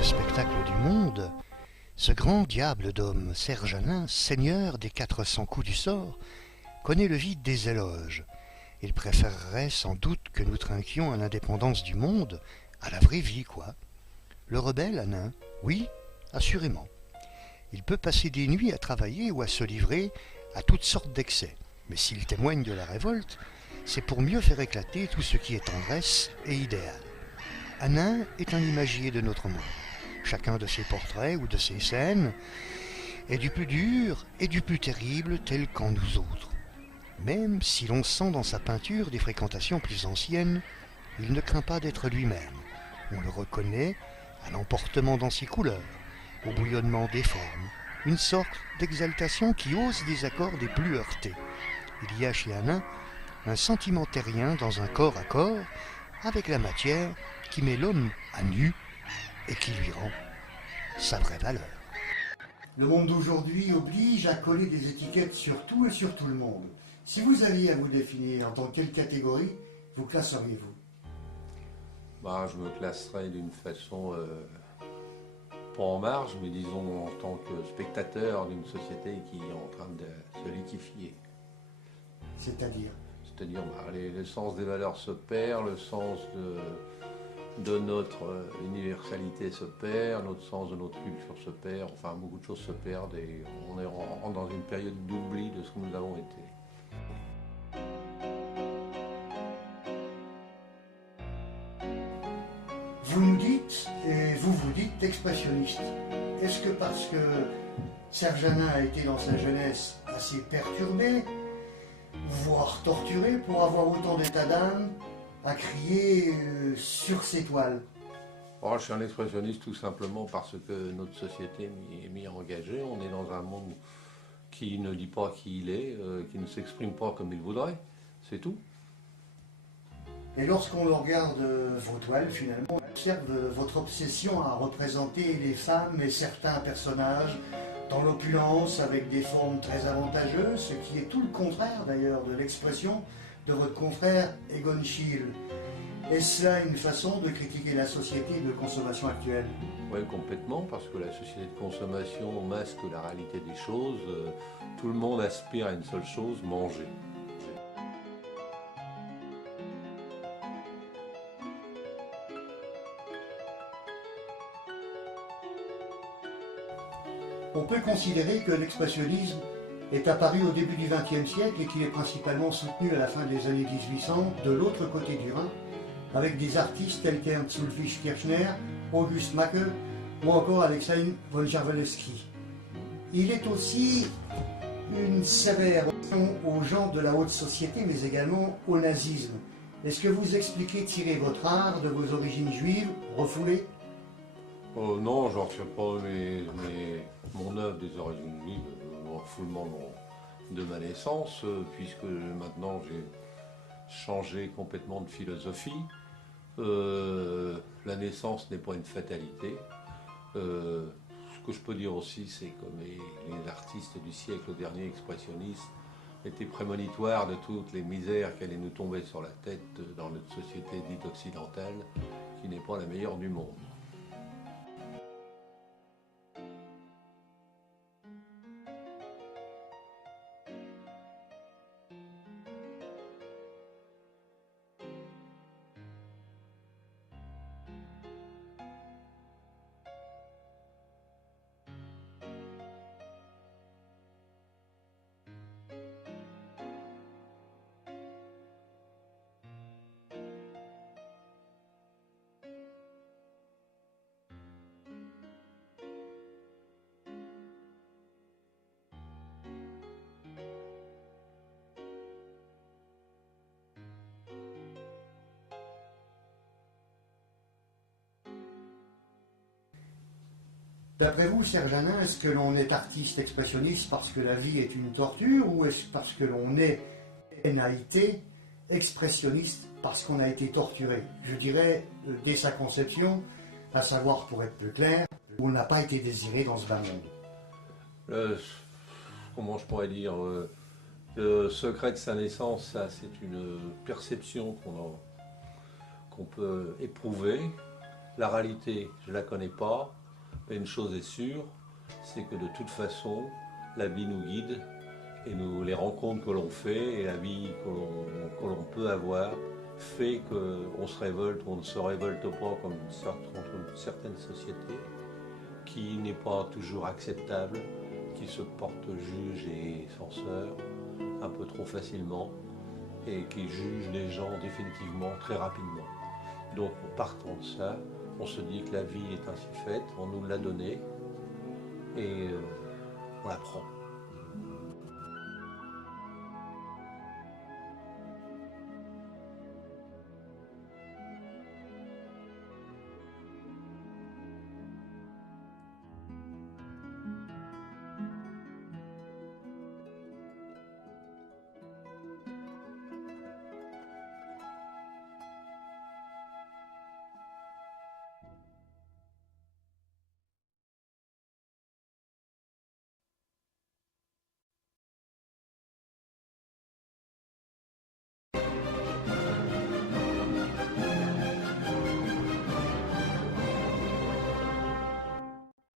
le spectacle du monde, ce grand diable d'homme, Serge Hanin, seigneur des 400 coups du sort, connaît le vide des éloges. Il préférerait sans doute que nous trinquions à l'indépendance du monde, à la vraie vie, quoi. Le rebelle, Hanin, oui, assurément. Il peut passer des nuits à travailler ou à se livrer à toutes sortes d'excès. Mais s'il témoigne de la révolte, c'est pour mieux faire éclater tout ce qui est tendresse et idéal. Hanin est un imagier de notre monde. Chacun de ses portraits ou de ses scènes est du plus dur et du plus terrible tel qu'en nous autres. Même si l'on sent dans sa peinture des fréquentations plus anciennes, il ne craint pas d'être lui-même. On le reconnaît à l'emportement dans ses couleurs, au bouillonnement des formes, une sorte d'exaltation qui ose des accords des plus heurtés. Il y a chez Hanin un sentiment terrien dans un corps à corps avec la matière qui met l'homme à nu et qui lui rend sa vraie valeur. Le monde d'aujourd'hui oblige à coller des étiquettes sur tout et sur tout le monde. Si vous aviez à vous définir, dans quelle catégorie vous classeriez-vous? Je me classerais d'une façon pas en marge, mais disons en tant que spectateur d'une société qui est en train de se liquéfier. C'est-à-dire le sens des valeurs se perd, le sens de notre universalité se perd, notre sens de notre culture se perd, enfin beaucoup de choses se perdent et on est dans une période d'oubli de ce que nous avons été. Vous nous dites, et vous vous dites expressionniste. Est-ce que parce que Serge Hanin a été dans sa jeunesse assez perturbé, voire torturé pour avoir autant d'état d'âme à crier sur ses toiles? Je suis un expressionniste tout simplement parce que notre société m'y a engagé. On est dans un monde qui ne dit pas qui il est, qui ne s'exprime pas comme il voudrait, c'est tout. Et lorsqu'on regarde vos toiles, finalement, on observe votre obsession à représenter les femmes et certains personnages dans l'opulence, avec des formes très avantageuses, ce qui est tout le contraire d'ailleurs de l'expression de votre confrère Egon Schiele. Est-ce là une façon de critiquer la société de consommation actuelle? Oui, complètement, parce que la société de consommation masque la réalité des choses. Tout le monde aspire à une seule chose, manger. On peut considérer que l'expressionnisme est apparu au début du XXe siècle et qu'il est principalement soutenu à la fin des années 1800 de l'autre côté du Rhin, avec des artistes tels qu'Ernst Ulrich Kirchner, August Macke ou encore Alexei von Jarvelewski. Il est aussi une sévère opposition aux gens de la haute société, mais également au nazisme. Est-ce que vous expliquez tirer votre art de vos origines juives refoulées? Non, je ne refais pas mon œuvre des origines juives, mon refoulement de ma naissance, puisque maintenant j'ai changé complètement de philosophie. La naissance n'est pas une fatalité. Ce que je peux dire aussi, c'est que les artistes du siècle dernier expressionnistes étaient prémonitoires de toutes les misères qui allaient nous tomber sur la tête dans notre société dite occidentale, qui n'est pas la meilleure du monde. D'après vous, Serge Hanin, est-ce que l'on est artiste expressionniste parce que la vie est une torture, ou est-ce parce que l'on est été expressionniste parce qu'on a été torturé? Je dirais, dès sa conception, à savoir, pour être plus clair, où on n'a pas été désiré dans ce bas monde. Comment je pourrais dire, le secret de sa naissance, ça c'est une perception qu'on peut éprouver, La réalité, je ne la connais pas, mais une chose est sûre, c'est que de toute façon, la vie nous guide et les rencontres que l'on fait et la vie que l'on peut avoir fait qu'on se révolte ou on ne se révolte pas contre une certaine société qui n'est pas toujours acceptable, qui se porte juge et censeur un peu trop facilement et qui juge les gens définitivement très rapidement. Donc en partant de ça, on se dit que la vie est ainsi faite, on nous l'a donnée et on la prend.